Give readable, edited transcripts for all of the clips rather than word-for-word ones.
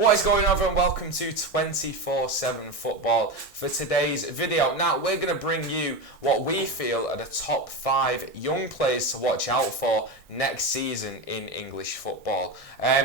What is going on, everyone? Welcome to 24/7 Football for today's video. Now, we're going to bring you what we feel are the top 5 young players to watch out for next season in English football.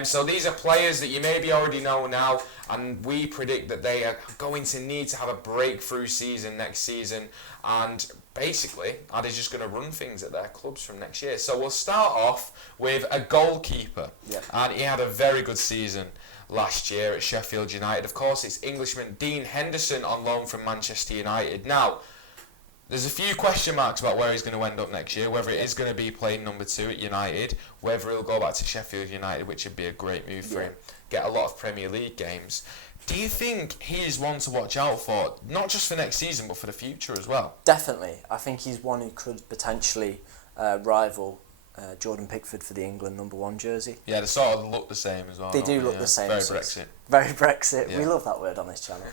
So these are players that you maybe already know now, and we predict that they are going to need to have a breakthrough season next season, and basically, Addy's just going to run things at their clubs from next year. So we'll start off with a goalkeeper, and he had a very good season last year at Sheffield United. Of course, it's Englishman Dean Henderson on loan from Manchester United. Now, there's a few question marks about where he's going to end up next year, whether it is going to be playing number 2 at United, whether he'll go back to Sheffield United, which would be a great move for him, get a lot of Premier League games. Do you think he is one to watch out for, not just for next season, but for the future as well? Definitely. I think he's one who could potentially rival Jordan Pickford for the England number 1 jersey. Yeah, they sort of look the same as well. They do look the same. Very Brexit. Very Brexit. Yeah. We love that word on this channel.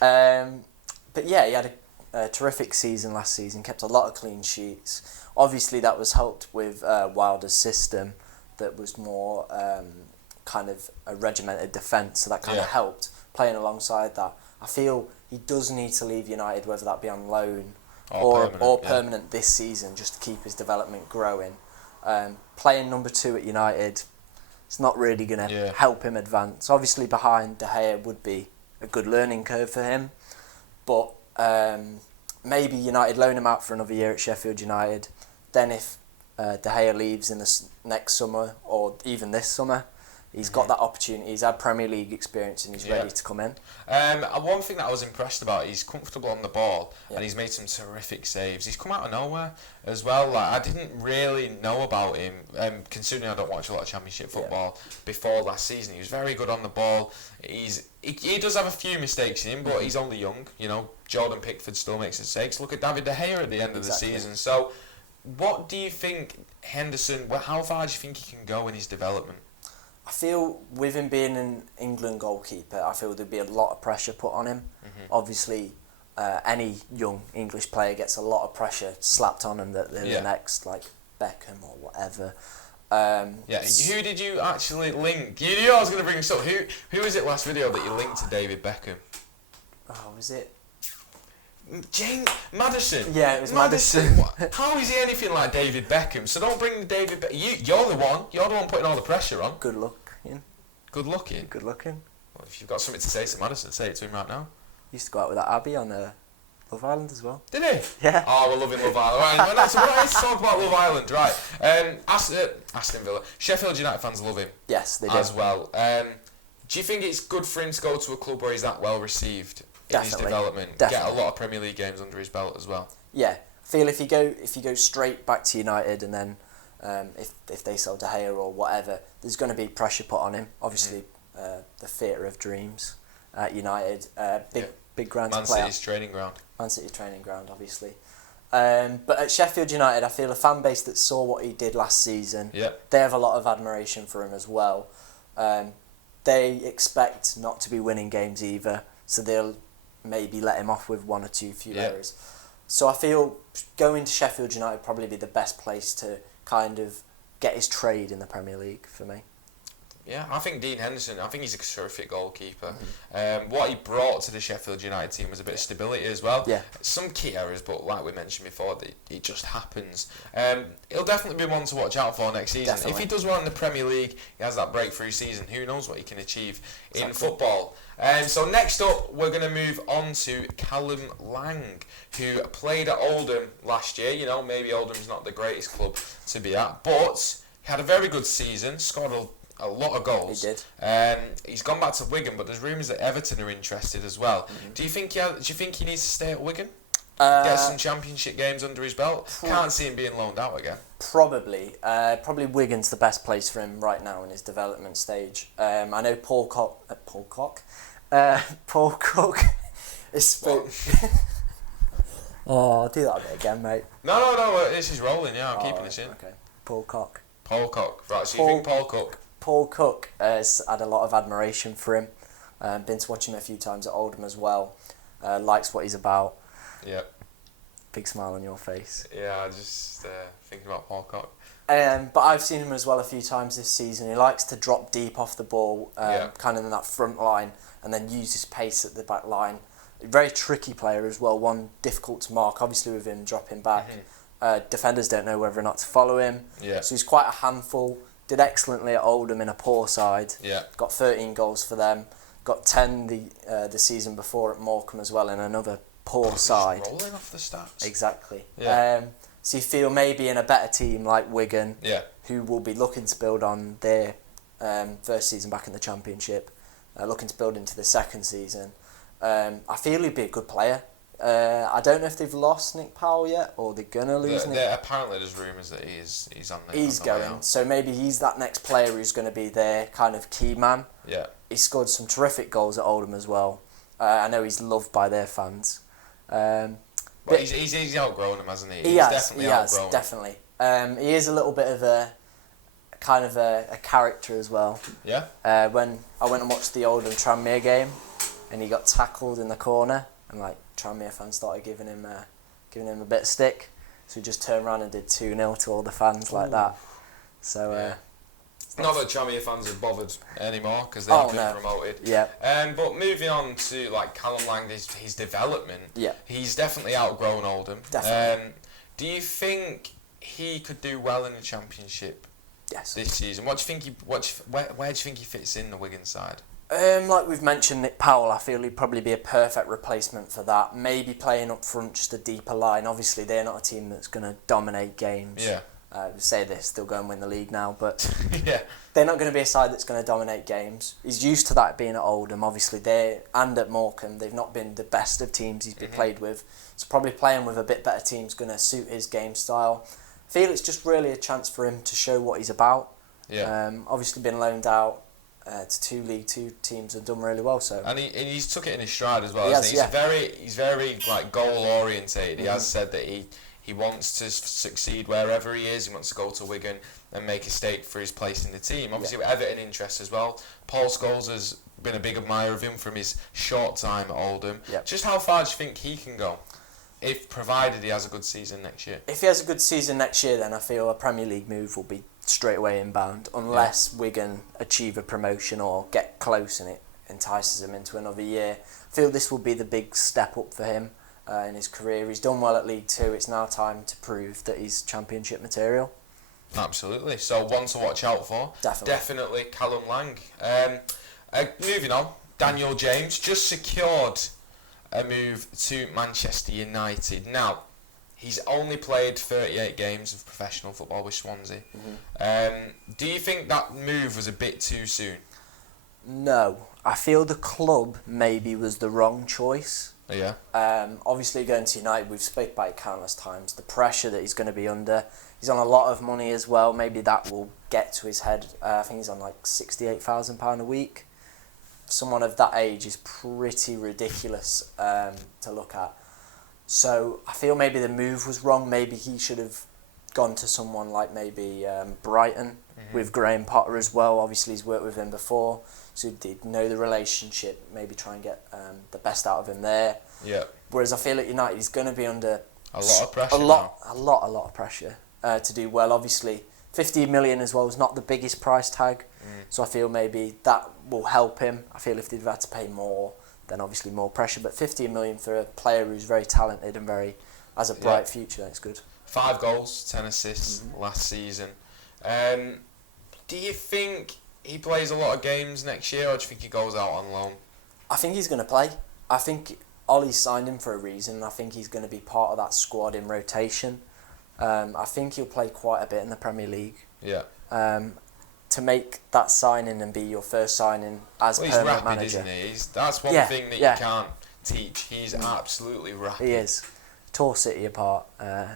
But yeah, he had a terrific season last season, kept a lot of clean sheets. Obviously, that was helped with Wilder's system that was more kind of a regimented defence, so that kind of helped playing alongside that. I feel he does need to leave United, whether that be on loan or permanent this season, just to keep his development growing. Playing number 2 at United, it's not really going to help him advance. Obviously, behind De Gea would be a good learning curve for him, but maybe United loan him out for another year at Sheffield United. Then if De Gea leaves in the next summer or even this summer, he's got that opportunity. He's had Premier League experience and he's ready to come in. One thing that I was impressed about, he's comfortable on the ball and he's made some terrific saves. He's come out of nowhere as well. Like, I didn't really know about him, considering I don't watch a lot of Championship football before last season. He was very good on the ball. He does have a few mistakes in him, but he's only young. You know, Jordan Pickford still makes mistakes. Look at David De Gea at the end of the season. So, what do you think Henderson? How far do you think he can go in his development? I feel with him being an England goalkeeper, I feel there'd be a lot of pressure put on him. Obviously, any young English player gets a lot of pressure slapped on him that they're the next, like Beckham or whatever. Who did you actually link? You knew I was going to bring this up. Who was it last video that you linked to David Beckham? Oh, was it? James Maddison. Yeah, it was Maddison. How is he anything like David Beckham? So don't bring David Beckham. You're the one putting all the pressure on. Good looking. Good looking? Good looking. Well, if you've got something to say to Maddison, say it to him right now. Used to go out with that Abby on Love Island as well. Did he? Yeah. Oh, we're loving Love Island. Right, so let's talk about Love Island, right. Aston Villa. Sheffield United fans love him. Yes, they do. As well. Do you think it's good for him to go to a club where he's that well received? In his development, get a lot of Premier League games under his belt as well. Yeah, I feel if he goes straight back to United and then if they sell De Gea or whatever, there's going to be pressure put on him. Obviously, the theatre of dreams at United, big ground to play. Man City's training ground. Man City's training ground, obviously. But at Sheffield United, I feel a fan base that saw what he did last season. They have a lot of admiration for him as well. They expect not to be winning games either, so they'll maybe let him off with 1 or 2 few errors. So I feel going to Sheffield United would probably be the best place to kind of get his trade in the Premier League for me. Yeah, I think Dean Henderson, I think he's a terrific goalkeeper. What he brought to the Sheffield United team was a bit of stability as well. Some key errors, but like we mentioned before, it just happens. He'll definitely be one to watch out for next season. If he does well in the Premier League, he has that breakthrough season, who knows what he can achieve in football. So next up, we're going to move on to Calum Lang, who played at Oldham last year. You know, maybe Oldham's not the greatest club to be at, but he had a very good season, scored a lot of goals. He did. He's gone back to Wigan, but there's rumours that Everton are interested as well. Do you think he needs to stay at Wigan? Get some Championship games under his belt? Can't see him being loaned out again. Probably. Probably Wigan's the best place for him right now in his development stage. I know Paul Cook is Oh, I'll do that a bit again, mate. No, this is rolling, I'm keeping this in. Okay. Paul Cook. Right, so you think Paul Cook? Paul Cook has had a lot of admiration for him. Been to watch him a few times at Oldham as well. Likes what he's about. Yeah. big smile on your face. Yeah, just thinking about Walcott. But I've seen him as well a few times this season. He likes to drop deep off the ball, kind of in that front line, and then use his pace at the back line. Very tricky player as well, one difficult to mark, obviously with him dropping back. Defenders don't know whether or not to follow him. Yeah. So he's quite a handful. Did excellently at Oldham in a poor side. Yeah. Got 13 goals for them. Got 10 the season before at Morecambe as well in another poor side. Just rolling off the stats. Exactly. Yeah. So you feel maybe in a better team like Wigan, who will be looking to build on their first season back in the Championship, looking to build into the second season. I feel he'd be a good player. I don't know if they've lost Nick Powell yet, or they're gonna lose Nick. Apparently, there's rumours that he's on the. He's on the way going, out. so maybe he's that next player who's going to be their kind of key man. Yeah. He scored some terrific goals at Oldham as well. I know he's loved by their fans. But he's outgrown him, hasn't he? He has, definitely. He is a little bit of a kind of a character as well. Yeah. When I went and watched the Oldham Tranmere game, and he got tackled in the corner, and like Tranmere fans started giving him a bit of stick, so he just turned around and did 2-0 to all the fans like that. So. Not that Tranmere fans are bothered anymore because they've been promoted. Yeah. But moving on to like Calum Lang, his development. Yeah. He's definitely outgrown Oldham. Definitely. Do you think he could do well in the Championship? Yes. This season, what do you think? Where do you think he fits in the Wigan side? Like we've mentioned, Nick Powell, I feel he'd probably be a perfect replacement for that. Maybe playing up front, just a deeper line. Obviously, they're not a team that's going to dominate games. Yeah. Say this, they'll go and win the league now, but yeah, they're not going to be a side that's going to dominate games. He's used to that being at Oldham, obviously, and at Morecambe. They've not been the best of teams he's been played with, so probably playing with a bit better team is going to suit his game style. I feel it's just really a chance for him to show what he's about. Yeah. Obviously been loaned out to 2 League 2 teams and done really well. So. And he's took it in his stride as well. He's very like goal orientated. He has said that he wants to succeed wherever he is. He wants to go to Wigan and make a stake for his place in the team. Obviously, with Everton interest as well. Paul Scholes has been a big admirer of him from his short time at Oldham. Yep. Just how far do you think he can go, if provided he has a good season next year? If he has a good season next year, then I feel a Premier League move will be straight away inbound, unless Wigan achieve a promotion or get close and it entices him into another year. I feel this will be the big step up for him. In his career, he's done well at League 2. It's now time to prove that he's Championship material. Absolutely. So one to watch out for. Definitely Calum Lang. Moving on, Daniel James just secured a move to Manchester United. Now, he's only played 38 games of professional football with Swansea. Do you think that move was a bit too soon? No. I feel the club maybe was the wrong choice. Yeah. Obviously going to United, we've spoke about it countless times. The pressure that he's going to be under. He's on a lot of money as well. Maybe that will get to his head. I think he's on like £68,000 a week. Someone of that age is pretty ridiculous to look at. So I feel maybe the move was wrong. Maybe he should have gone to someone like maybe Brighton with Graham Potter as well. Obviously he's worked with him before, so he know the relationship. Maybe try and get the best out of him there. Yeah. Whereas I feel at United he's going to be under a lot of pressure. A lot of pressure to do well. Obviously, 15 million as well is not the biggest price tag, so I feel maybe that will help him. I feel if they'd had to pay more, then obviously more pressure. But 15 million for a player who's very talented and has a bright future, that's good. 5 goals, 10 assists last season. Do you think he plays a lot of games next year, or do you think he goes out on loan? I think he's going to play. I think Ollie signed him for a reason. I think he's going to be part of that squad in rotation. I think he'll play quite a bit in the Premier League. Yeah. To make that signing and be your first signing as permanent rapid, manager. Isn't he? That's one thing that you can't teach. He's absolutely rapid. He is. Tore City apart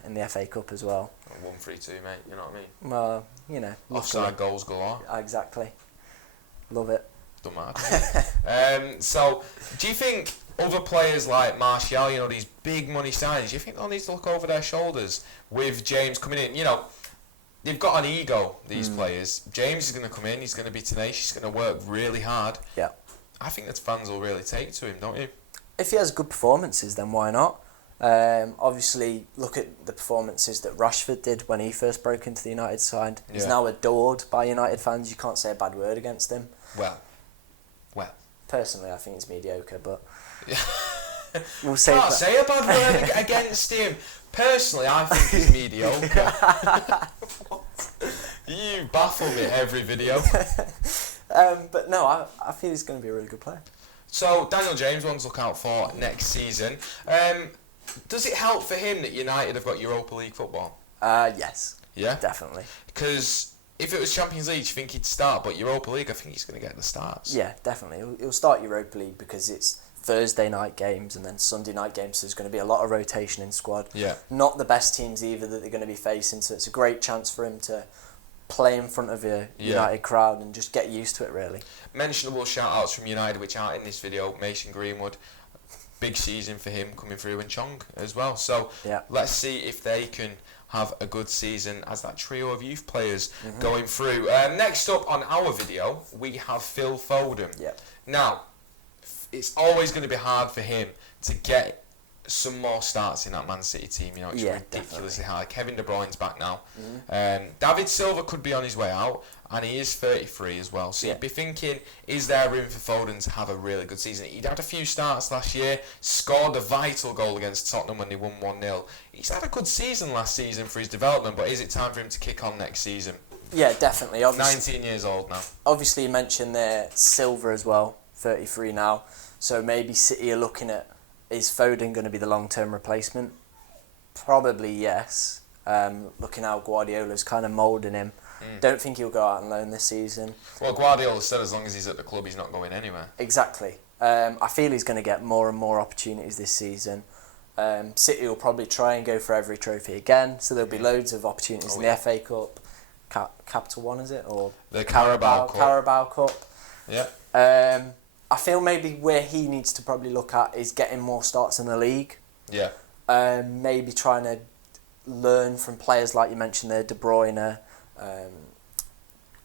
in the FA Cup as well. 1-3-2, mate. You know what I mean? Well, you know. Offside goals galore. Exactly. Love it. Don't matter. So, do you think other players like Martial, these big money signings, do you think they'll need to look over their shoulders with James coming in? They've got an ego, these players. James is going to come in, he's going to be tenacious, he's going to work really hard. Yeah. I think that fans will really take to him, don't you? If he has good performances, then why not? Obviously, look at the performances that Rashford did when he first broke into the United side. He's Yeah. now adored by United fans. You can't say a bad word against him. Well. Personally, I think he's mediocre, but Yeah. we'll say Can't that. say a bad word against him. Personally, I think he's mediocre. You baffle me every video. But no, I feel he's going to be a really good player. So, Daniel James, one to look out for next season. Does it help for him that United have got Europa League football? Yes. Yeah? Definitely. Because if it was Champions League, do you think he'd start? But Europa League, I think he's going to get the starts. Yeah, definitely. He'll start Europa League because it's Thursday night games and then Sunday night games, so there's going to be a lot of rotation in squad. Yeah. Not the best teams either that they're going to be facing, so it's a great chance for him to play in front of a United crowd and just get used to it, really. Mentionable shout-outs from United, which aren't in this video. Mason Greenwood, big season for him coming through, and Chong as well. So let's see if they can have a good season as that trio of youth players going through. Next up on our video, we have Phil Foden. Yep. Now, it's always going to be hard for him to get some more starts in that Man City team. You know, it's ridiculously hard. Kevin De Bruyne's back now. David Silva could be on his way out, and he is 33 as well. So you'd be thinking, is there room for Foden to have a really good season? He'd had a few starts last year, scored a vital goal against Tottenham when they won 1-0. He's had a good season last season for his development, but is it time for him to kick on next season? Yeah, definitely. Obviously, 19 years old now. Obviously, you mentioned there Silva as well, 33 now. So maybe City are looking at, is Foden going to be the long-term replacement? Probably yes. Looking how Guardiola's kind of moulding him. Don't think he'll go out on loan this season. Well, Guardiola said as long as he's at the club, he's not going anywhere. Exactly. I feel he's going to get more and more opportunities this season. City will probably try and go for every trophy again, so there'll be loads of opportunities in the FA Cup. Capital One, is it? Or the Carabao Cup. Yeah. I feel maybe where he needs to probably look at is getting more starts in the league. Yeah. Maybe trying to learn from players like you mentioned there, De Bruyne,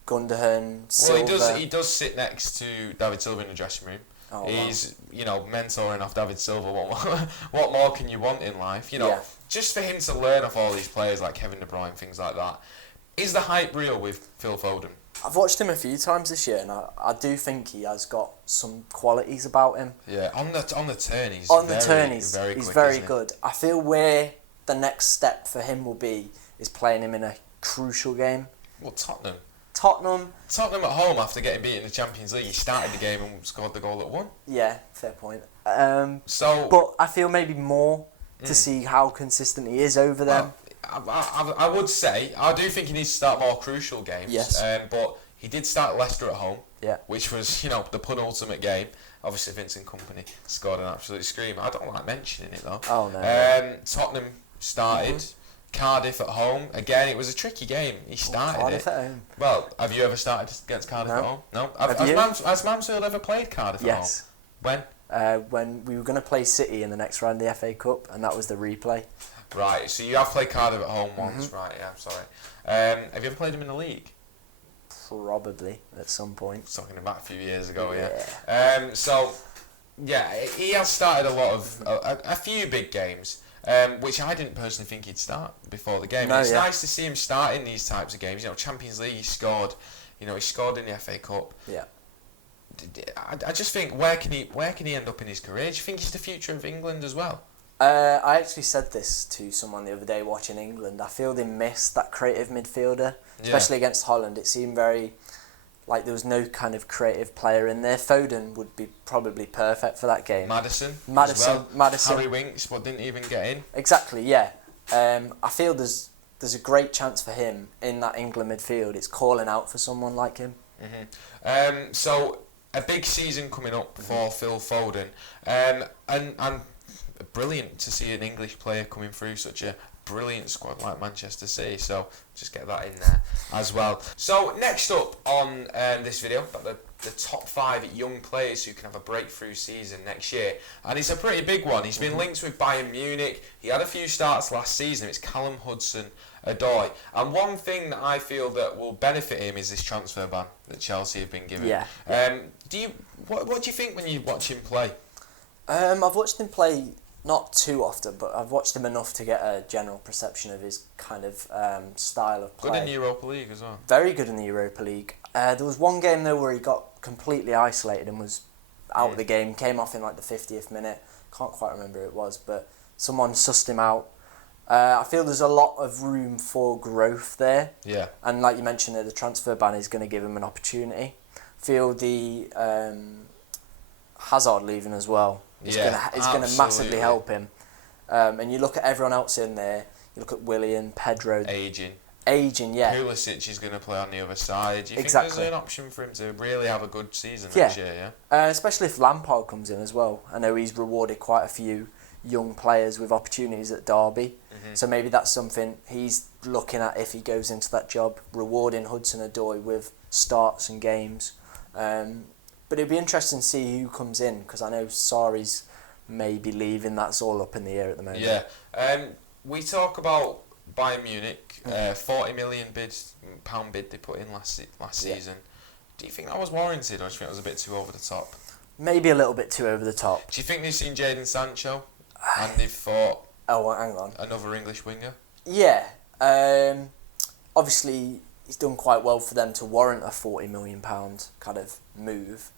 Gundogan, Silva. Well, he does sit next to David Silva in the dressing room. Oh, He's, mentoring off David Silva. What more can you want in life? Just for him to learn off all these players like Kevin De Bruyne, things like that. Is the hype real with Phil Foden? I've watched him a few times this year, and I do think he has got some qualities about him. Yeah, on the turn, he's very good. I feel where the next step for him will be is playing him in a crucial game. Well, Tottenham Tottenham at home after getting beaten in the Champions League, he started the game and scored the goal that won. Yeah, fair point. So, but I feel maybe more to see how consistent he is over them. I would say I do think he needs to start more crucial games. Yes. But he did start Leicester at home. Yeah. Which was the penultimate game. Obviously, Vincent Kompany scored an absolute screamer. I don't like mentioning it though. Oh no. Tottenham started. Cardiff at home. Again, it was a tricky game. He started Cardiff at home. Well, have you ever started against Cardiff at home? No. Has Mansfield ever played Cardiff at home? Yes. When? When we were going to play City in the next round of the FA Cup, and that was the replay. Right, so you have played Cardiff at home once, right, yeah, I'm sorry. Have you ever played him in the league? Probably, at some point. Talking about a few years ago, yeah. He has started a few big games, which I didn't personally think he'd start before the game. It's nice to see him start in these types of games. Champions League, he scored in the FA Cup. Yeah. I just think, where can he end up in his career? Do you think he's the future of England as well? I actually said this to someone the other day watching England. I feel they missed that creative midfielder, especially against Holland. It seemed very like there was no kind of creative player in there. Foden would be probably perfect for that game. Madison. Harry Winks, but didn't even get in. Exactly, yeah. I feel there's a great chance for him in that England midfield. It's calling out for someone like him. So a big season coming up for Phil Foden, and brilliant to see an English player coming through such a brilliant squad like Manchester City, so just get that in there as well. So next up on this video, the top 5 young players who can have a breakthrough season next year, and it's a pretty big one. He's been linked with Bayern Munich. He had a few starts last season. It's Calum Hudson Odoi, and one thing that I feel that will benefit him is this transfer ban that Chelsea have been given. Yeah. What do you think when you watch him play? I've watched him play not too often, but I've watched him enough to get a general perception of his kind of style of play. Good in the Europa League as well. Very good in the Europa League. There was one game though where he got completely isolated and was out of the game. Came off in like the 50th minute. Can't quite remember who it was, but someone sussed him out. I feel there's a lot of room for growth there. Yeah. And like you mentioned there, the transfer ban is going to give him an opportunity. Feel the Hazard leaving as well. It's going to massively help him. And you look at everyone else in there. You look at Willian, Pedro. Aging, yeah. Pulisic is going to play on the other side. Do you think there's an option for him to really have a good season next year? Yeah. Especially if Lampard comes in as well. I know he's rewarded quite a few young players with opportunities at Derby. So maybe that's something he's looking at if he goes into that job, rewarding Hudson-Odoi with starts and games. But it'd be interesting to see who comes in, because I know Sarri's maybe leaving. That's all up in the air at the moment. Yeah. We talk about Bayern Munich, £40 million pound bid they put in last season. Do you think that was warranted, or do you think it was a bit too over the top? Maybe a little bit too over the top. Do you think they've seen Jadon Sancho and they've thought, oh, well, hang on, another English winger? Yeah. Obviously, he's done quite well for them to warrant a £40 million kind of move.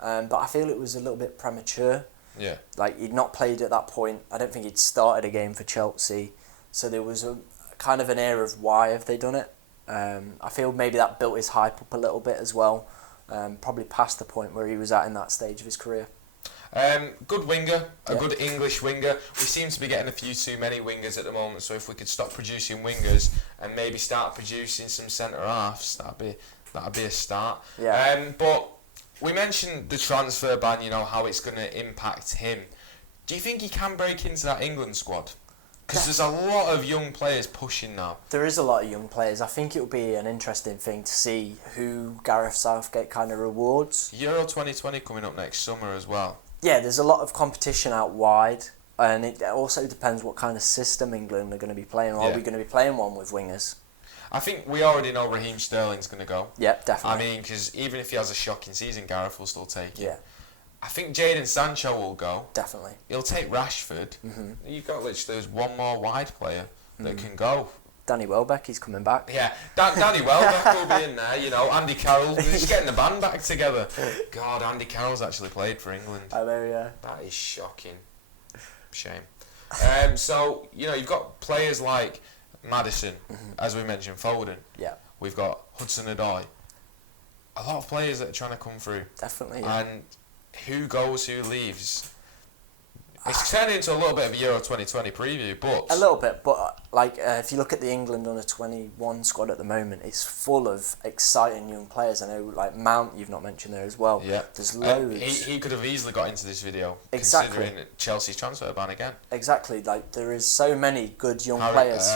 But I feel it was a little bit premature. Yeah. Like, he'd not played at that point. I don't think he'd started a game for Chelsea. So there was a kind of an air of why have they done it. I feel maybe that built his hype up a little bit as well. Probably past the point where he was at in that stage of his career. Good winger, a good English winger. We seem to be getting a few too many wingers at the moment, so if we could stop producing wingers and maybe start producing some centre-halves, that'd be a start. Yeah. But we mentioned the transfer ban, how it's going to impact him. Do you think he can break into that England squad? Because there's a lot of young players pushing now. There is a lot of young players. I think it'll be an interesting thing to see who Gareth Southgate kind of rewards. Euro 2020 coming up next summer as well. Yeah, there's a lot of competition out wide, and it also depends what kind of system England are going to be playing. Are we going to be playing one with wingers? I think we already know Raheem Sterling's going to go. Yep, definitely. I mean, because even if he has a shocking season, Gareth will still take it. Yeah. I think Jadon Sancho will go. Definitely. He'll take Rashford. You've got literally there's one more wide player that can go. Danny Welbeck, he's coming back. Yeah, Danny Welbeck will be in there, Andy Carroll, he's getting the band back together. God, Andy Carroll's actually played for England. I know, yeah. That is shocking. Shame. So, you've got players like Maddison, as we mentioned, Foden. Yeah. We've got Hudson-Odoi. A lot of players that are trying to come through. Definitely, yeah. And who goes, who leaves? It's turning into a little bit of a Euro 2020 preview, but... A little bit, but if you look at the England under 21 squad at the moment, it's full of exciting young players. I know, like Mount, you've not mentioned there as well. Yeah. There's loads. He could have easily got into this video, Exactly. considering Chelsea's transfer ban again. Exactly, there is so many good young players.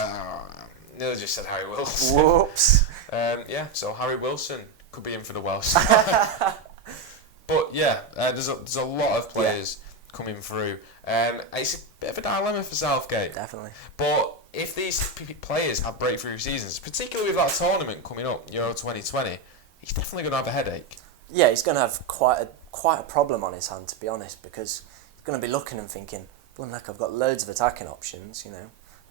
Nearly just said Harry Wilson. Whoops. So Harry Wilson could be in for the Welsh. But yeah, there's a lot of players coming through. It's a bit of a dilemma for Southgate. Definitely. But if these players have breakthrough seasons, particularly with that tournament coming up, Euro 2020, he's definitely going to have a headache. Yeah, he's going to have quite a problem on his hand, to be honest, because he's going to be looking and thinking, well, look, I've got loads of attacking options,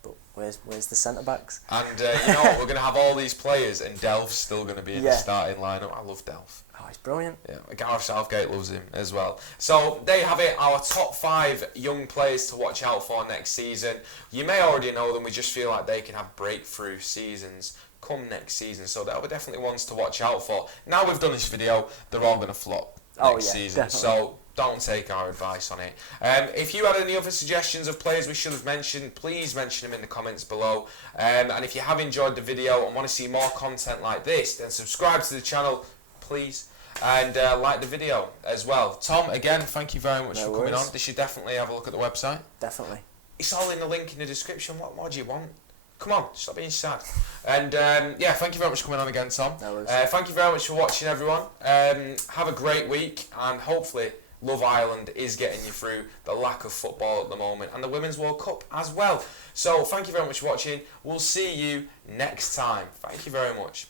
but where's the centre backs? And you know what? We're going to have all these players, and Delph's still going to be in the starting lineup. I love Delph. Oh, he's brilliant. Yeah, Gareth Southgate loves him as well. So there you have it, our top 5 young players to watch out for next season. You may already know them, we just feel like they can have breakthrough seasons come next season. So they'll be definitely ones to watch out for. Now we've done this video, they're all going to flop next season. Definitely. So don't take our advice on it. If you had any other suggestions of players we should have mentioned, please mention them in the comments below. And if you have enjoyed the video and want to see more content like this, then subscribe to the channel, please, and like the video as well. Tom, again, thank you very much for coming on. They should definitely have a look at the website. Definitely. It's all in the link in the description. What more do you want? Come on, stop being sad. And thank you very much for coming on again, Tom. No worries. Thank you very much for watching, everyone. Have a great week, and hopefully Love Island is getting you through the lack of football at the moment, and the Women's World Cup as well. So thank you very much for watching. We'll see you next time. Thank you very much.